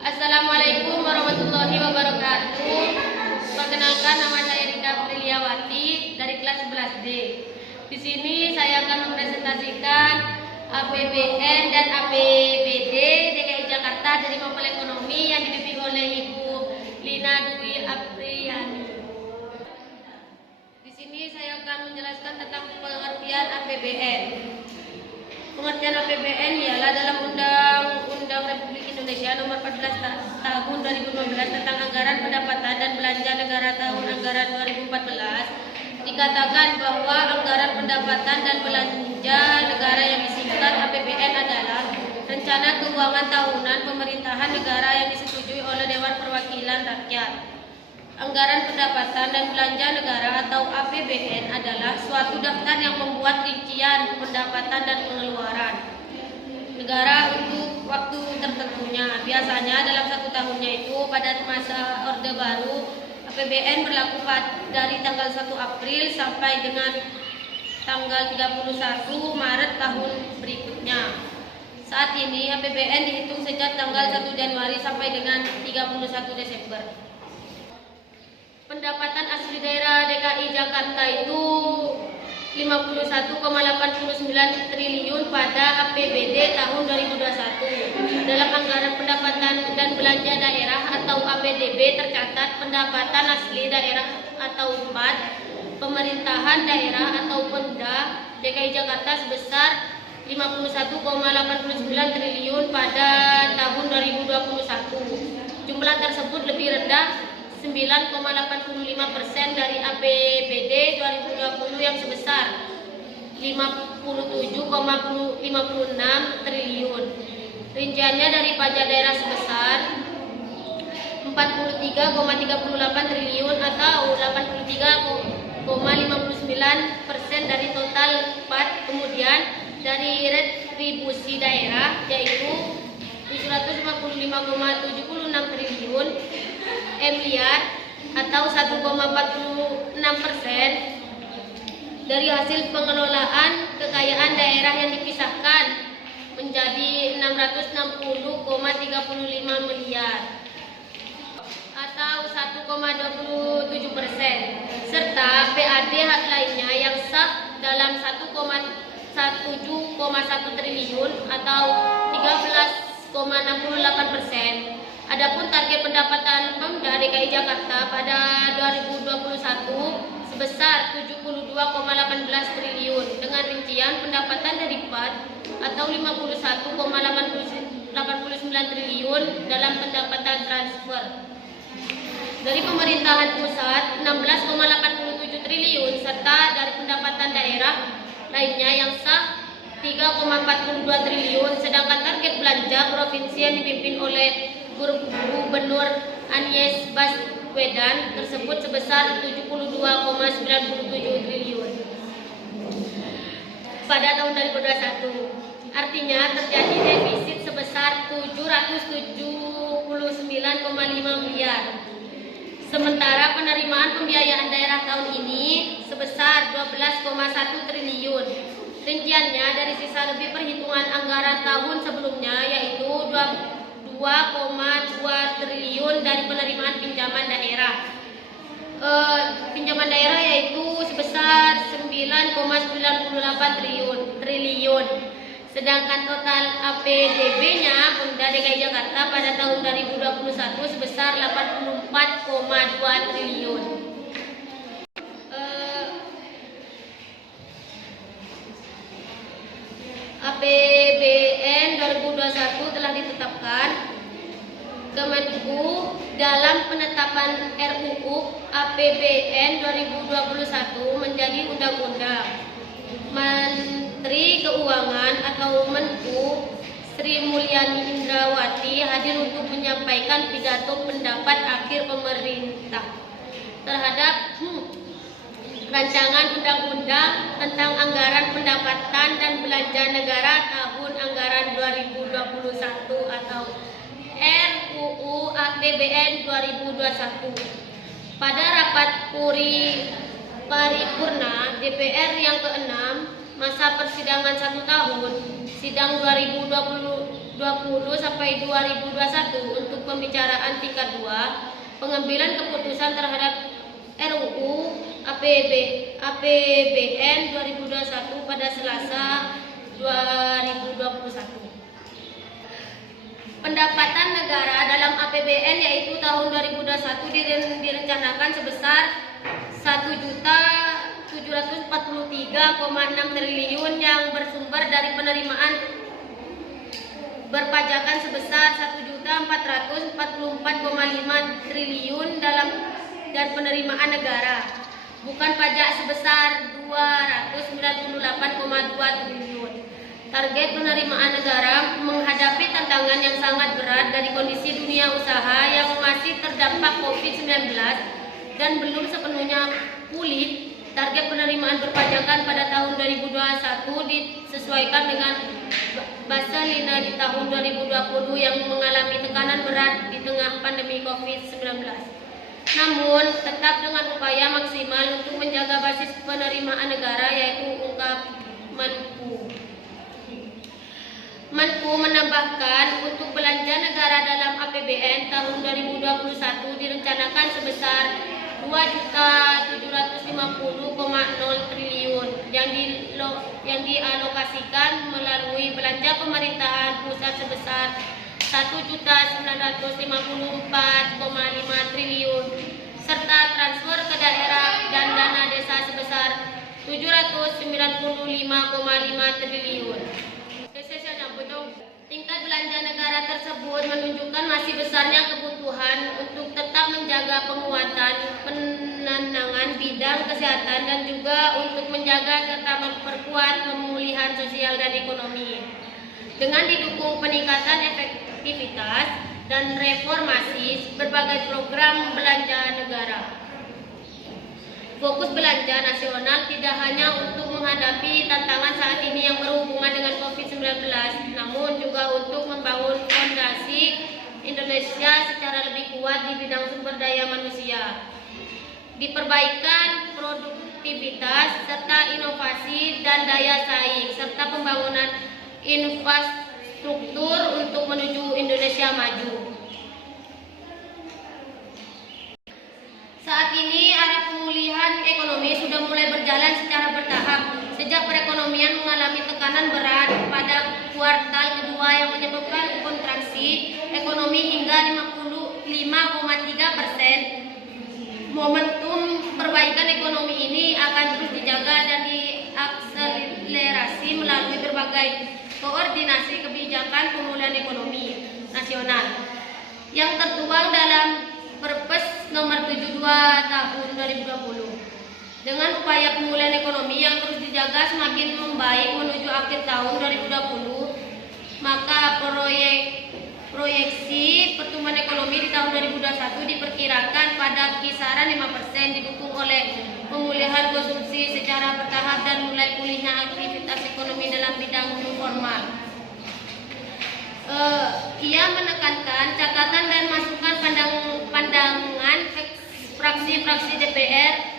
Assalamualaikum warahmatullahi wabarakatuh. Perkenalkan, nama saya Rika Priliawati dari kelas 11D. Di sini saya akan mempresentasikan APBN dan APBD DKI Jakarta dari Mapel Ekonomi yang dibimbing oleh Ibu Lina Dwi Apriani. Di sini saya akan menjelaskan tentang pengertian APBN. Pengertian APBN ialah dalam Undang-Undang Republik Indonesia Nomor 14 Tahun 2012 tentang Anggaran Pendapatan dan Belanja Negara Tahun Anggaran 2014 dikatakan bahwa anggaran pendapatan dan belanja negara yang disingkat APBN adalah rencana keuangan tahunan pemerintahan negara yang disetujui oleh Dewan Perwakilan Rakyat. Anggaran pendapatan dan belanja negara atau APBN adalah suatu daftar yang membuat rincian pendapatan dan pengeluaran negara untuk waktu tertentunya. Biasanya dalam satu tahunnya itu pada masa Orde Baru, APBN berlaku dari tanggal 1 April sampai dengan tanggal 31 Maret tahun berikutnya. Saat ini APBN dihitung sejak tanggal 1 Januari sampai dengan 31 Desember. Pendapatan asli daerah DKI Jakarta itu 51,89 triliun pada APBD tahun 2021. Dalam anggaran pendapatan dan belanja daerah atau APDB tercatat pendapatan asli daerah atau PAD pemerintahan daerah atau Pemda DKI Jakarta sebesar 51,89 triliun pada tahun 2021. Jumlah tersebut lebih rendah 9,85% dari APBD 2020 yang sebesar 57,56 triliun. Rinciannya dari pajak daerah sebesar 43,38 triliun atau 83,59% dari total PAD. Kemudian dari retribusi daerah yaitu 755,76 triliun miliar atau 1,46% dari hasil pengelolaan kekayaan daerah yang dipisahkan menjadi 660,35 miliar atau 1,27%, serta PAD hak lainnya yang sah dalam 1,1 triliun atau 13,68%. Adapun target pendapatan Pemda DKI Jakarta pada 2021 sebesar 72,18 triliun dengan rincian pendapatan dari PAD atau 51,89 triliun dalam pendapatan transfer. Dari pemerintahan pusat 16,87 triliun serta dari pendapatan daerah lainnya yang sah 3,42 triliun, sedangkan target belanja provinsi yang dipimpin oleh Gubernur Anies Baswedan tersebut sebesar 72,97 triliun pada tahun 2021. Artinya terjadi defisit sebesar 779,5 miliar. Sementara penerimaan pembiayaan daerah tahun ini sebesar 12,1 triliun. Rinciannya dari sisa lebih perhitungan anggaran tahun sebelumnya yaitu 2,2 triliun dari penerimaan pinjaman daerah. Pinjaman daerah yaitu sebesar 9,98 triliun. Sedangkan total APDB-nya Pemda DKI Jakarta pada tahun 2021 sebesar 84,2 triliun. APBN 2021 telah ditetapkan Kemenku dalam penetapan RUU APBN 2021 menjadi undang-undang. Menteri Keuangan atau Menku Sri Mulyani Indrawati hadir untuk menyampaikan pidato pendapat akhir pemerintah terhadap rancangan undang-undang tentang anggaran pendapatan dan belanja negara tahun anggaran 2021 atau RUU APBN 2021. Pada rapat paripurna DPR yang ke-6 masa persidangan 1 tahun sidang 2020 sampai 2021 untuk pembicaraan tingkat 2, pengambilan keputusan terhadap RUU APBN 2021 pada Selasa 2021. Pendapatan negara dalam APBN yaitu tahun 2021 direncanakan sebesar 1.743,6 triliun yang bersumber dari penerimaan berpajakan sebesar 1.444,5 triliun dan penerimaan negara, bukan pajak sebesar 298,2 triliun. Target penerimaan negara menghadapi tantangan yang sangat berat dari kondisi dunia usaha yang masih terdampak COVID-19 dan belum sepenuhnya pulih. Target penerimaan berpajakan pada tahun 2021 disesuaikan dengan Baselina di tahun 2020 yang mengalami tekanan berat di tengah pandemi COVID-19. Namun, tetap dengan upaya maksimal untuk menjaga basis penerimaan negara yaitu ungkap Menku menambahkan untuk belanja negara dalam APBN tahun 2021 direncanakan sebesar 2.750,0 triliun yang dialokasikan melalui belanja pemerintahan pusat sebesar 1.954,5 triliun serta transfer ke daerah dan dana desa sebesar 795,5 triliun. Tingkat belanja negara tersebut menunjukkan masih besarnya kebutuhan untuk tetap menjaga penguatan penanganan bidang kesehatan dan juga untuk menjaga serta memperkuat pemulihan sosial dan ekonomi. Dengan didukung peningkatan efektivitas dan reformasi berbagai program belanja negara. Fokus belanja nasional tidak hanya untuk menghadapi tantangan saat ini yang berhubungan dengan COVID-19, namun juga untuk membangun fondasi Indonesia secara lebih kuat di bidang sumber daya manusia, diperbaikan produktivitas serta inovasi dan daya saing, serta pembangunan infrastruktur untuk menuju Indonesia maju. Saat ini arah pemulihan ekonomi sudah mulai berjalan secara bertahap sejak perekonomian mengalami tekanan berat pada kuartal kedua yang menyebabkan kontraksi ekonomi hingga 55,3%. Momentum perbaikan ekonomi ini akan terus dijaga dan diakselerasi melalui berbagai koordinasi kebijakan pemulihan ekonomi nasional yang tertuang dalam Perpres nomor 72 tahun 2020. Dengan upaya pemulihan ekonomi yang terus dijaga semakin membaik menuju akhir tahun 2020, maka proyeksi pertumbuhan ekonomi di tahun 2021 diperkirakan pada kisaran 5%, didukung oleh pemulihan konsumsi secara bertahap dan mulai pulihnya aktivitas ekonomi dalam bidang non formal. Ia menekankan catatan dan masukan pandangan fraksi-fraksi DPR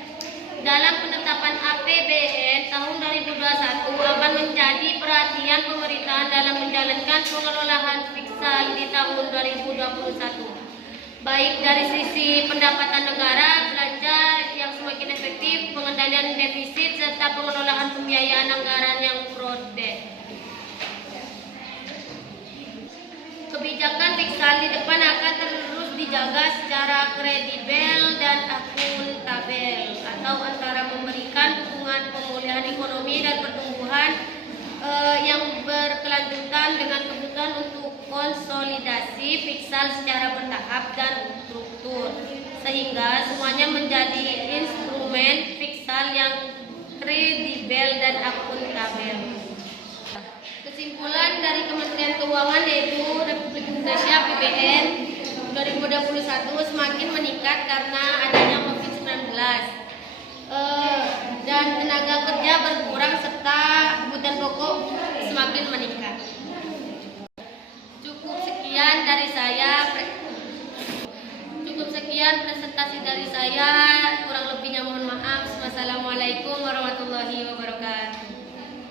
dalam penetapan APBN tahun 2021 akan menjadi perhatian pemerintahan dalam menjalankan pengelolaan fiskal di tahun 2021, baik dari sisi pendapatan negara, belanja yang semakin efektif, pengendalian defisit, serta pengelolaan pembiayaan anggaran yang produktif. Kebijakan fiskal di depan akan terus dijaga secara kredibel dan akuntabel, atau antara memberikan dukungan pemulihan ekonomi dan pertumbuhan yang berkelanjutan dengan kebutuhan untuk konsolidasi fiskal secara bertahap dan struktur, sehingga semuanya menjadi instrumen fiskal yang kredibel dan akuntabel. Kesimpulan dari Kementerian Keuangan yaitu Republik Indonesia APBN 2021 semakin meningkat karena adanya COVID-19 dan tenaga kerja berkurang serta kebutuhan pokok semakin meningkat.